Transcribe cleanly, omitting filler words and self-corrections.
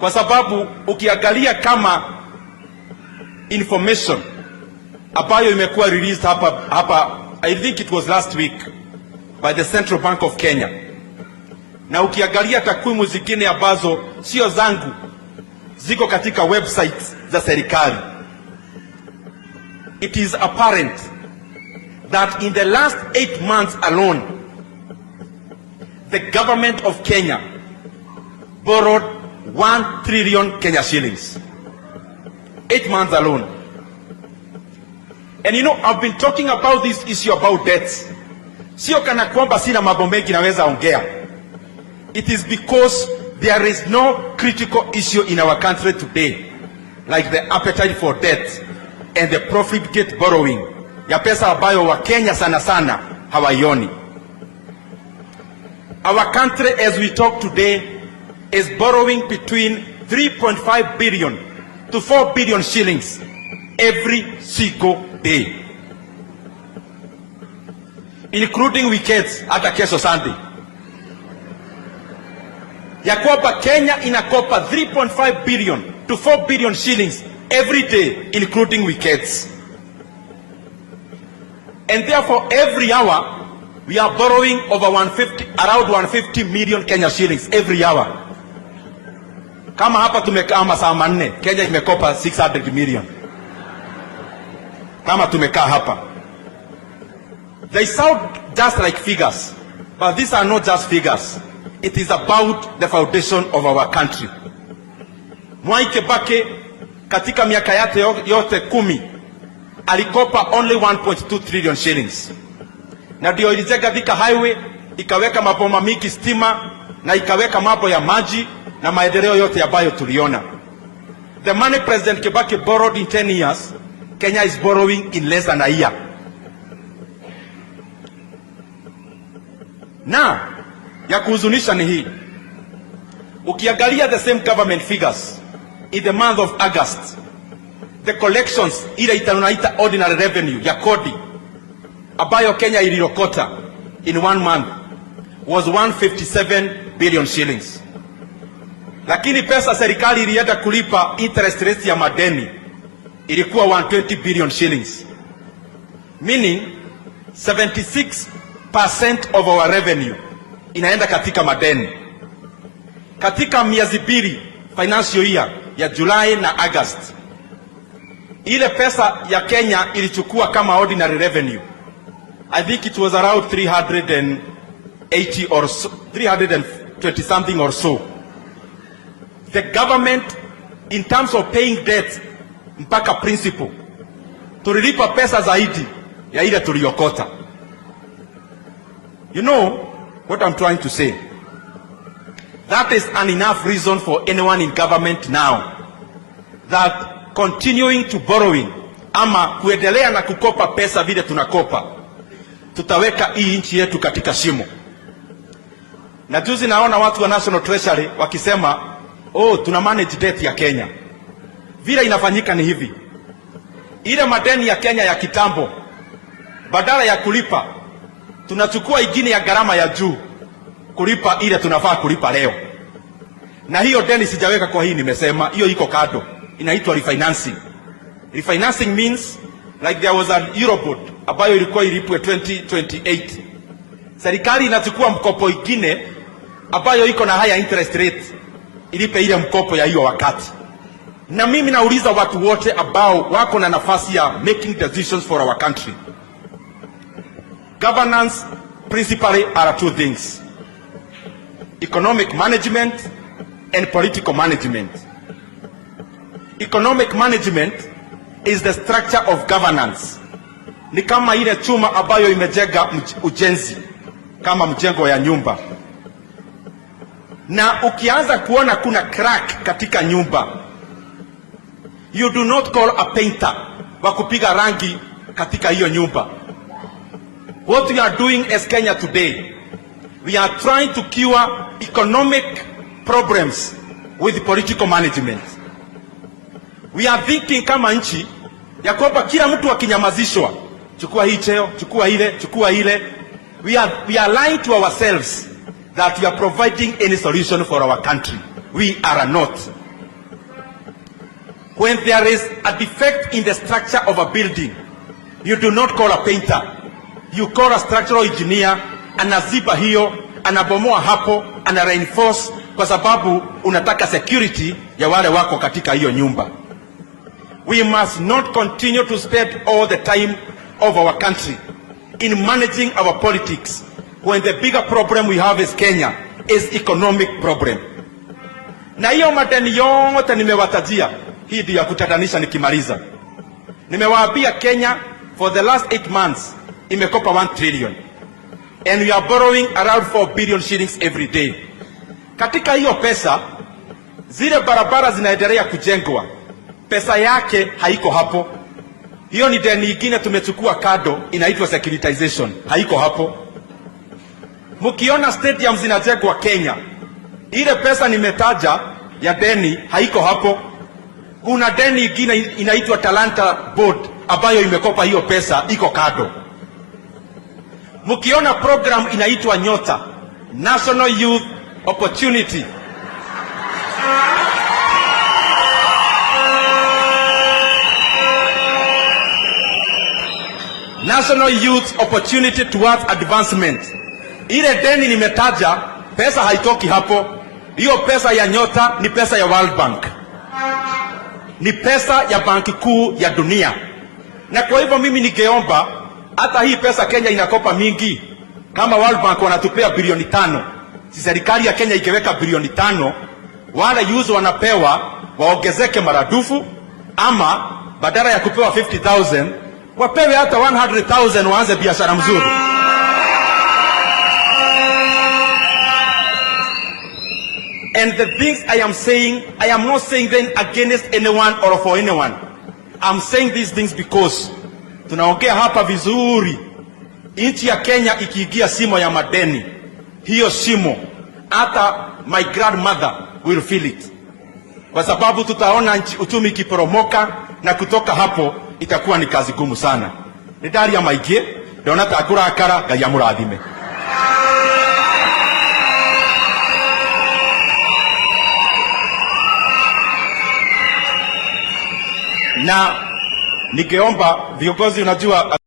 kwa sababu ukiangalia kama information ambayo imekuwa released hapa I think it was last week by the Central Bank of Kenya, na ukiangalia takwimu zingine ambazo sio zangu ziko katika websites za serikali, it is apparent that in the last 8 months alone the government of Kenya borrowed 1 trillion Kenya shillings. 8 months alone. And you know, I've been talking about this issue about debts. Sio kana kwamba sina mambo mengi naweza ongea. It is because there is no critical issue in our country today like the appetite for debt and the profligate borrowing ya pesa ambayo wa Kenya sana sana hawaioni. Our country as we talk today is borrowing between 3.5 billion to 4 billion shillings every single day, including weekends hata kesho Sunday. Ya kwamba Kenya inakopa 3.5 billion to 4 billion shillings every day, including weekends. And therefore every hour we are borrowing over around 150 million Kenya shillings every hour. Kama hapa tumekaa masaa manne, Kenya imekopa 600 million. Kama tumekaa hapa. They sound just like figures, but these are not just figures. It is about the foundation of our country. Mwai Kibaki katika miaka yake yote 10 alikopa only 1.2 trillion shillings. Na ndio ilijenga Thika highway, ikaweka maboma mingi stima, na ikaweka mambo ya maji na maendeleo yote ambayo tuliona. The money President Kibaki borrowed in 10 years, Kenya is borrowing in less than a year. Na ya kuhuzunisha ni hii. Ukiangalia the same government figures in the month of August, the collections ile itanunaita ordinary revenue ya kodi ambayo Kenya ilirokota in 1 month was 157 billion shillings. Lakini pesa serikali ilienda kulipa interest rate ya madeni ilikuwa 120 billion shillings. Meaning 76% of our revenue inaenda katika madeni. Katika miezi mbili financial year ya July na August, ile pesa ya Kenya ilichukua kama ordinary revenue, I think it was around 380 or so, 320 something or so. The government in terms of paying debt mpaka principal tulilipa pesa zaidi ya ile tuliokota. You know what I'm trying to say? That is an enough reason for anyone in government now that continuing to borrowing ama kuendelea na kukopa pesa vile tunakopa, tutaweka hii nchi yetu katika shimo. Na juzi naona watu wa National Treasury wakisema, oh, tuna manage debt ya Kenya. Vile inafanyika ni hivi. Ile madeni ya Kenya ya kitambo, badala ya kulipa, tunachukua ingine ya gharama ya juu kulipa ile tunafaa kulipa leo. Na hiyo deni sijaweka kwa hii nimesema, hiyo iko kado. Inaitwa refinancing. Refinancing means like there was an Eurobond ambayo ilikuwa ilipwe 2028. Serikali inachukua mkopo ingine ambayo iko na higher interest rate ilipe ile mkopo ya hiyo wakati. Na mimi nauliza watu wote ambao wako na nafasi ya making decisions for our country. Governance principally are two things: economic management and political management. Economic management is the structure of governance. Ni kama ile chuma ambayo imejenga ujenzi kama mjengo ya nyumba. Na ukianza kuona kuna crack katika nyumba, you do not call a painter wa kupiga rangi katika hiyo nyumba. What we are doing as Kenya today, we are trying to cure economic problems with political management. We are thinking kama nchi ya kwamba kila mtu akinyamazishwa, chukua hii cheo, chukua ile, chukua ile. We are lying to ourselves that we are providing any solution for our country. We are not. When there is a defect in the structure of a building, you do not call a painter. You call a structural engineer, anaziba hiyo, anabomoa hapo, ana reinforce kwa sababu unataka security ya wale wako katika hiyo nyumba. We must not continue to spend all the time of our country in managing our politics when the bigger problem we have is Kenya is economic problem. Na hiyo madeni yote nimewatajia, hii ndio ya kutatanisha nikimaliza. Nimewaambia Kenya for the last 8 months imekopa 1 trillion and we are borrowing around 4 billion shillings every day. Katika hiyo pesa, zile barabara zinaendelea kujengwa, pesa yake haiko hapo. Hiyo ni deni nyingine tumechukua kado, inaitwa securitization, haiko hapo. Mkiona stadium zinajengwa Kenya, ile pesa nimetaja ya deni haiko hapo. Kuna deni nyingine inaitwa Talanta Board ambayo imekopa hiyo pesa, iko kado. Mkiona program inaitwa Nyota, National Youth Opportunity, National Youth Opportunity Towards Advancement, ile deni nimetaja, pesa haitoki hapo. Hiyo pesa ya Nyota ni pesa ya World Bank, ni pesa ya banki kuu ya dunia. Na kwa hivyo mimi ningeomba, hata hii pesa Kenya inakopa mingi, kama World Bank wanatupea bilioni 5, si serikali ya Kenya ikiweka bilioni 5, wale yuzo wanapewa waongezeke maradufu, ama badala ya kupewa 50,000 wapewe hata 100,000 waanze biashara mzuri. And the things I am saying, I am not saying them against anyone or for anyone. I'm saying these things because tunaongea hapa vizuri. Nchi ya Kenya ikiingia simo ya madeni, hiyo simo hata my grandmother will feel it. Kwa sababu tutaona uchumi ikiporomoka, na kutoka hapo itakuwa ni kazi gumu sana. Nidari ya maigie, ndona takura akara ga yamurathime. Na ningeomba viongozi, unajua